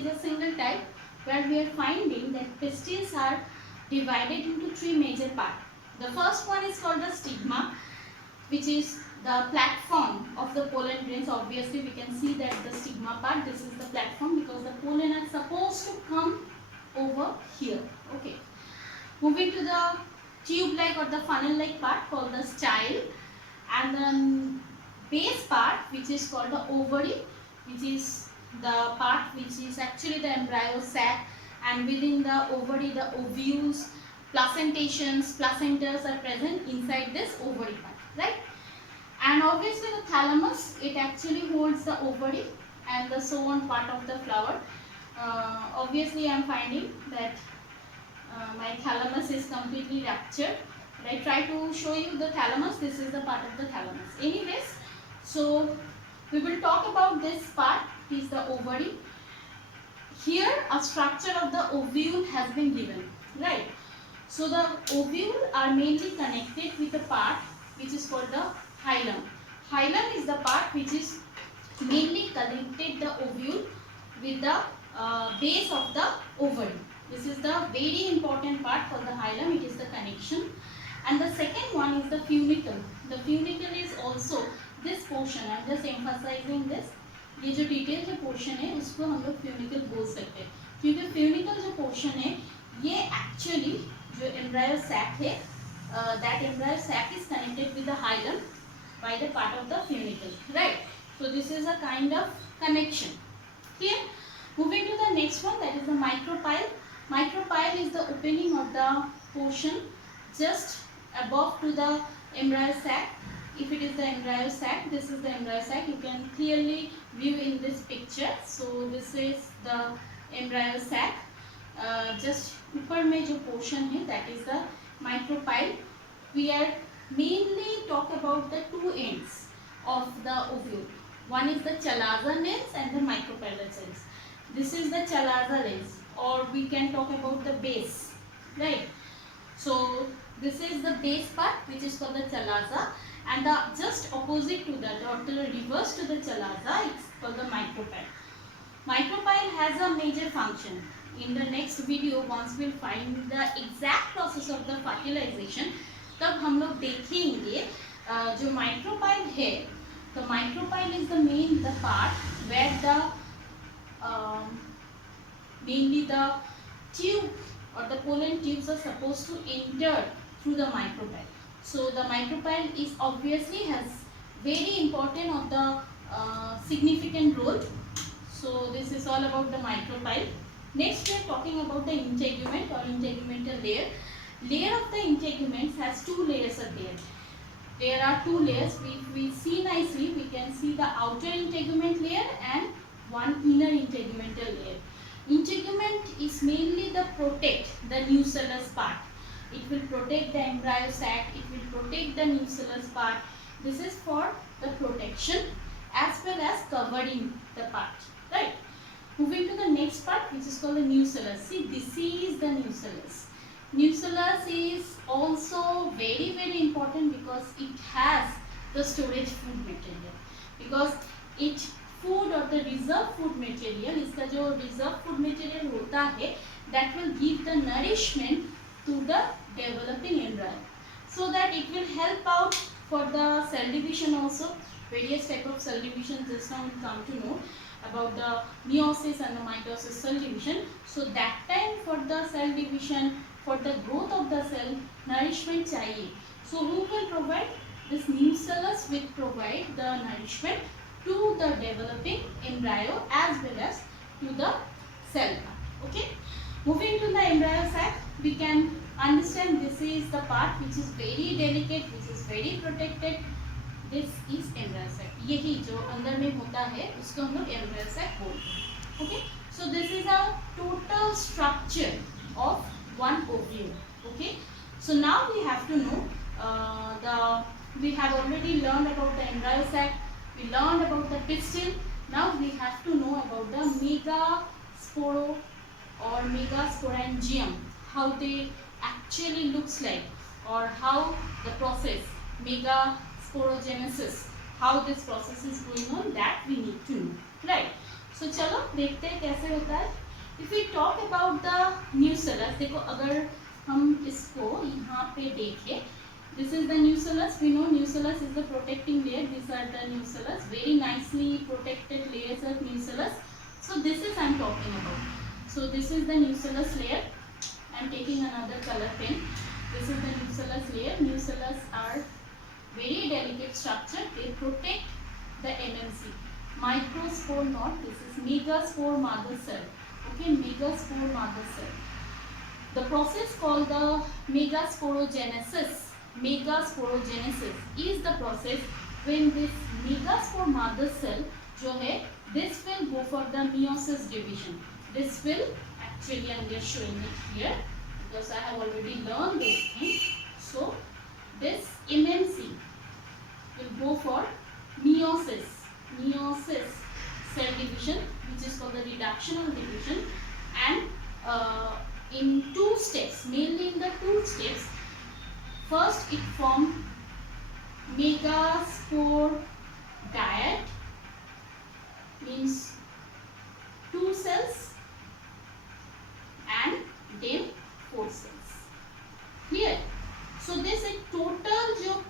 is a single type where we are finding that pistils are divided into three major parts. The first one is called the stigma, which is the platform of the pollen grains. Obviously we can see that the stigma part, this is the platform because the pollen are supposed to come over here. Okay, moving to the tube like or the funnel like part called the style, and then base part which is called the ovary, which is the part which is actually the embryo sac, and within the ovary the ovules, placentations, placentas are present inside this ovary part, right? And obviously the thalamus, it actually holds the ovary and the so on part of the flower. Obviously I am finding that my thalamus is completely ruptured. But I try to show you the thalamus. This is the part of the thalamus. Anyways, so we will talk about this part, is the ovary. Here a structure of the ovule has been given, right? So the ovule are mainly connected with the part which is called the hilum. Hilum is the part which is mainly connected the ovule with the base of the ovary. This is the very important part for the hilum, it is the connection. And the second one is the funicle. The funicle is also this portion, I am just emphasizing this. ये जो detail जो portion है उसको हम लोग funicle बोल सकते हैं, क्योंकि फ्यूनिकल जो पोर्शन है ये एक्चुअली जो एम्ब्रायो सैक है, that embryo sac is connected with the hilum by the part of the funicle, right? So this is a kind of connection. Clear? Moving to the next one, that is the micropyle. Micropyle is the opening of the portion just above to the embryo sac. If it is the embryo sac, this is the embryo sac, you can clearly view in this picture. So this is the embryo sac. Just ऊपर में जो portion है, that is the micropyle. We are mainly talk about the two ends of the ovule. One is the chalaza lens and the micropylar cells. This is the chalaza lens, or we can talk about the base, right? So this is the base part which is called the chalaza, and the just opposite to that, or the reverse to the chalaza, it's called the micropyle. Micropyle has a major function. In the next video, once we'll find the exact process of the fertilization, तब हम लोग देखेंगे जो micropyle है. The micropyle is the part where the mainly the tube or the pollen tubes are supposed to enter through the micropyle. So the micropyle is obviously has very important of the significant role. So this is all about the micropyle. Next we are talking about the integument or integumental layer. Layer of the integuments has two layers are there. There are two layers. If we see nicely, we can see the outer integument layer and one inner integumental layer. Integument is mainly the protect the nucellus part. It will protect the embryo sac, it will protect the nucellus part. This is for the protection as well as covering the part, right? Moving to the next part, which is called the nucellus. See, this is the nucellus. Nucellus is also very important because it has the storage food material. Because it food or the reserve food material, इसका जो reserve food material होता है, that will give the nourishment to the developing embryo, so that it will help out for the cell division also. Various type of cell division just now we come to know about the meiosis and the mitosis cell division. So that time for the cell division, for the growth of the cell, nourishment चाहिए. So who will provide? This nucellus will provide the nourishment to the developing embryo as well as to the cell. Okay. Moving to the embryo sac, we can understand this is the part which is very delicate, which is very protected. This is embryo sac. यही जो अंदर में होता है उसको हम लोग embryo sac बोलते हैं. Okay. So this is a total structure of one ovule. Okay. So now we have to know we have already learned about the embryo sac. We learned about the pistil. Now we have to know about the megasporo or megasporangium, how they actually looks like, or how the process megasporogenesis, how this process is going on, that we need to know, right? सो चलो देखते हैं कैसे होता है. If we talk about the nucleus, देखो अगर हम इसको यहाँ पे देखें, this is the nucellus. We know nucellus is the protecting layer. These are the nucellus, very nicely protected layers of nucellus. So this is I am talking about. So this is the nucellus layer. I am taking another color pen. This is the nucellus layer. Nucellus are very delicate structure. They protect the MMC. Microspore not. This is megaspore mother cell. Okay, megaspore mother cell. The process called the megasporogenesis. Megasporogenesis is the process when this megaspore mother cell जो है, this will go for the meiosis division. This will actually, I am just showing it here because I have already learned this thing. So this MMC will go for meiosis cell division, which is called the reductional division, and in two steps, mainly in the two steps. First it form megaspore dyad, means two cells, and then four cells. Clear? So this is total जो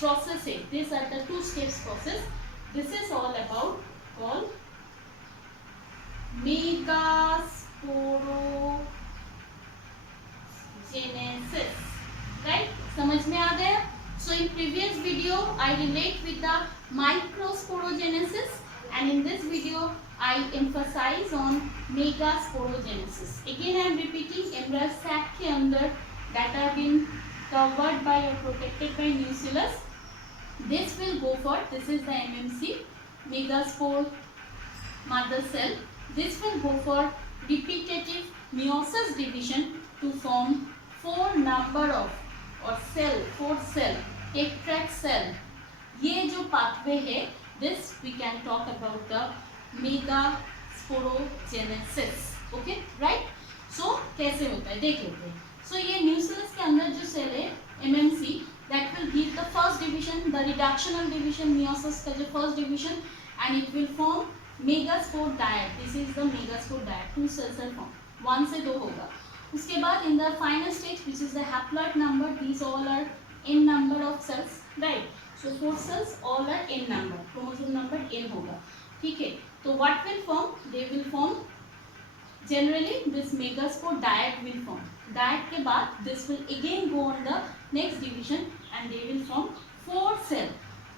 process है, these are the two steps process. This is all about called megasporogenesis. Right? समझ में आ गया? So in previous video I relate with the microsporogenesis, and in this video I emphasize on megasporogenesis. Again I am repeating, embryos sac के अंदर that are been covered by or protected by nucellus. This will go for, this is the MMC, megaspore mother cell. This will go for repetitive meiosis division to form four number of or cell, four cell, tetrad cell. ये जो pathway है, this we can talk about the megasporogenesis. Okay, right? So कैसे होता है देख लेते हैं. So ये nucellus के अंदर जो cell है MMC, that will give the first division, the reductional division, meiosis का जो first division, and it will form megaspore dyad. This is the megaspore dyad. Two cells are formed. One से दो होगा. उसके बाद in the final stage, which is the haploid number, these all are n number of cells, right? So four cells all are n number. Chromosome number n होगा. ठीक है. तो what will form? They will form. Generally, this megaspore dyad will form. Dyad के बाद this will again go on the next division and they will form four cell.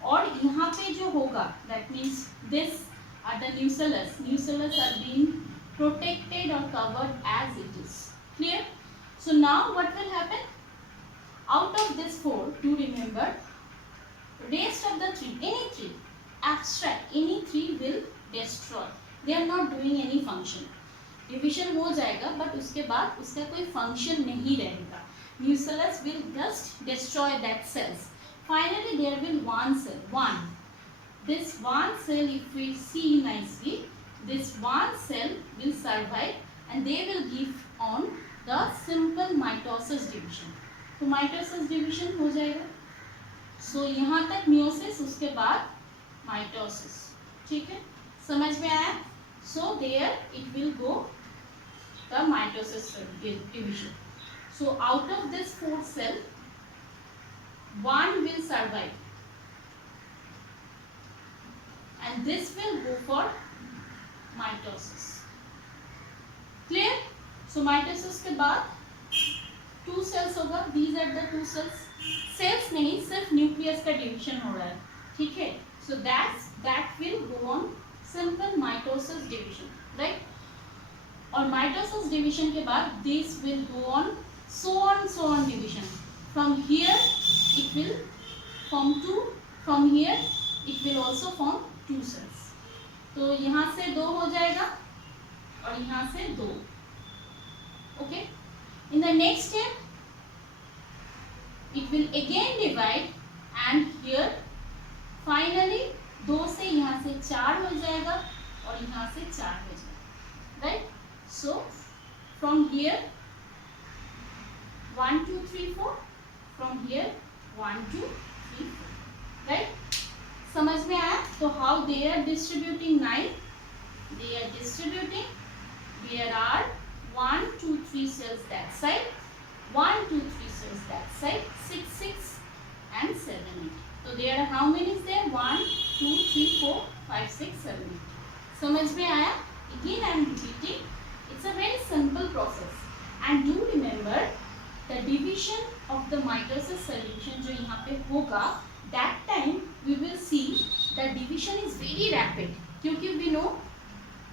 और यहाँ पे जो होगा, that means this are the nucellus. Nucellus are being protected or covered as it is. Clear? So now what will happen? Out of this four, to remember, rest of the three, any three, abstract, any three will destroy. They are not doing any function. Division हो जाएगा, but उसके बाद उसका कोई function नहीं रहेगा. Nucellus will just destroy that cells. Finally, there will one cell, one. This one cell, if we see nicely, this one cell will survive and they will give on the simple mitosis division. तो mitosis division हो जाएगा. So यहाँ तक meiosis, उसके बाद mitosis. ठीक है? समझ में आया? So there it will go the mitosis division. So out of this four cell, one will survive, and this will go for mitosis. Clear? So mitosis के बाद two cells होगा. These are the two cells. Cells नहीं, सिर्फ nucleus का division हो रहा है. ठीक है? So that will go on simple mitosis division, right? और mitosis division के बाद this will go on so on division. From here it will form two. From here it will also form two cells. तो यहाँ से दो हो जाएगा और यहाँ से दो. Okay? In the next step it will again divide and here finally दो से यहाँ से चार हो जाएगा और यहाँ से चार हो जाएगा. Right? So from here 1 2 3 4, from here 1 2 3 4. Right? समझ में आया? तो how they are distributing 9 they are distributing. There are 1, 2, 3 cells that side, 1, 2, 3 cells that side, 6, 6 and 7, 8. So there are how many is there? 1, 2, 3, 4, 5, 6, 7, 8. समझ में आया? Again I am repeating. It's a very simple process. And do remember the division of the mitosis solution जो यहाँ पे होगा, that time we will see the division is very rapid. क्योंकि we know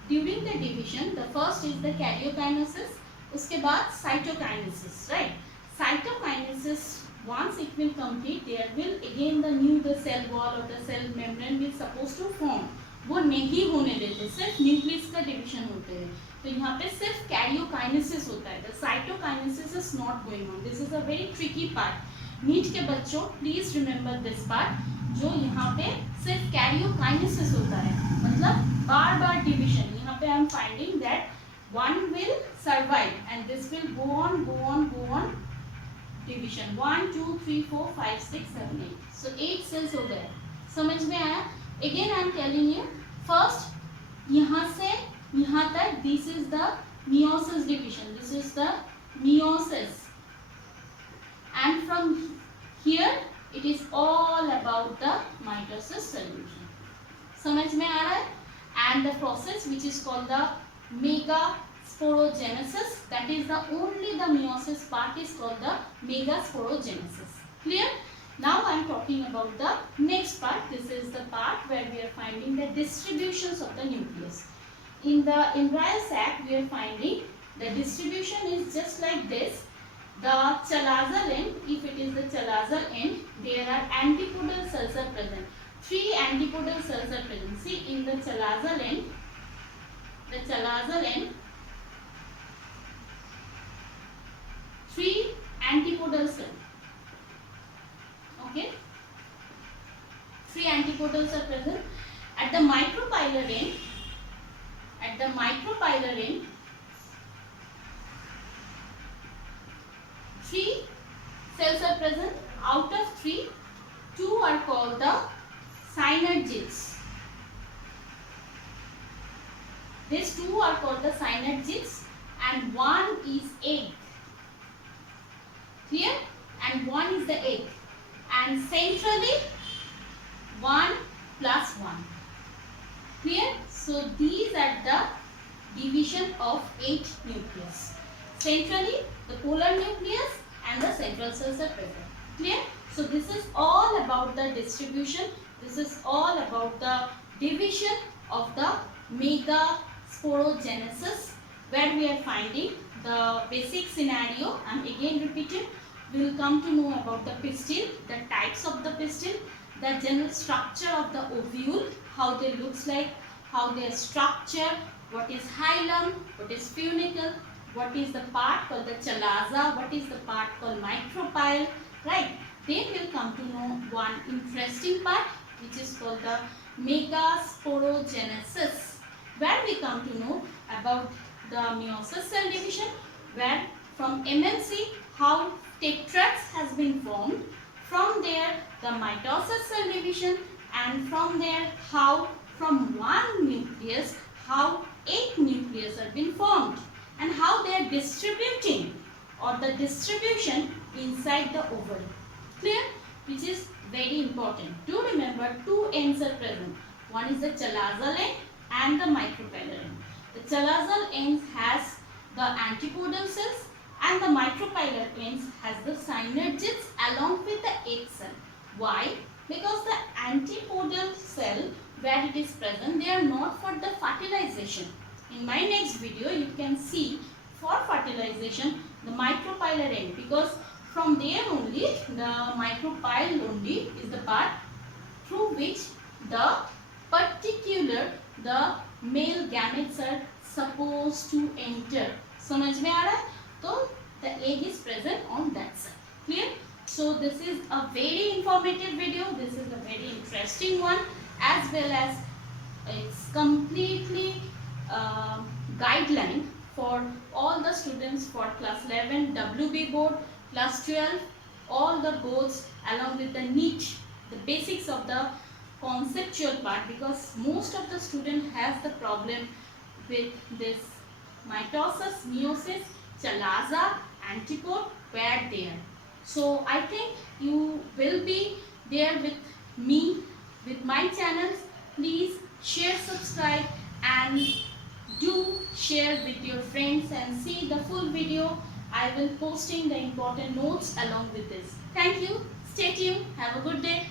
during the division the first is the karyokinesis, उसके बाद cytokinesis, right? Cytokinesis, once it will complete, there will again the cell wall or the cell membrane will supposed to form. वो नहीं होने देते, सिर्फ nucleus का division होते हैं. तो यहाँ पे सिर्फ कैरियोकाइनेसिस होता है. The cytokinesis is not going on. This is a very tricky part. NEET के बच्चों प्लीज रिमेम्बर दिस पार्ट. जो यहाँ पे सिर्फ कैरियोकाइनेसिस होता है, मतलब बार बार डिविजन. यहाँ पे I am finding that one will survive and this will go on division. 1, 2, 3, 4, 5, 6, 7, 8. So 8 cells हो गए. समझ में आया? Again I am telling you, first यहाँ से यहाँ तक this is the meiosis division. This is the meiosis, and from here it is all about the mitosis solution. समझ में आ रहा है? And the process which is called the megasporogenesis, that is the only the meiosis part is called the megasporogenesis. Clear? Now I am talking about the next part. This is the part where we are finding the distributions of the nucleus. In the embryo sac we are finding the distribution is just like this. The chalazal end, if it is the chalazal end, there are antipodal cells are present. 3 antipodal cells are present. See, in the chalazal end, the chalazal end, 3 antipodal cells. Okay, 3 antipodals are present. At the micropylar end, three cells are present. Out of 3, 2 are called the synergids. These 2 are called the synergids and 1 is egg. Clear? And 1 is the egg. And centrally 1 plus 1. Clear? So these are the division of 8 nucleus. Centrally the polar nucleus and the central cells are present. Clear? So this is all about the distribution. This is all about the division of the megasporogenesis, where we are finding the basic scenario. I am again repeating. We will come to know about the pistil, the types of the pistil, the general structure of the ovule, how they looks like, how they are structured, what is hilum, what is funicle, what is the part called the chalaza, what is the part called micropyle, right? Then we will come to know one interesting part which is called the megasporogenesis, where we come to know about the meiosis cell division, where from MMC how tetrads has been formed, from there the mitosis cell division, and from there how from one nucleus how 8 nucleus have been formed, and how they are distributing or the distribution inside the ovary. Clear? Which is very important. Do remember 2 ends are present. One is the chalazal end and the micropylar end. The chalazal ends has the antipodal cells and the micropylar ends has the synergids along with the egg cell. Why? Because the antipodal cell where it is present, they are not for the fertilization. In my next video you can see for fertilization the micropylar end, because from there only the micropyle only is the part through which the particular the male gametes are supposed to enter. समझ में आ रहा है? तो the egg is present on that side. Clear? So this is a very informative video. This is a very interesting one, as well as it's completely guideline for all the students for class 11 WB board, class 12, all the boards, along with the NEET, the basics of the conceptual part, because most of the student has the problem with this mitosis, meiosis, chalaza, antipode were there. So I think you will be there with me, with my channels. Please share, subscribe and do share with your friends and see the full video. I will posting the important notes along with this. Thank you. Stay tuned. Have a good day.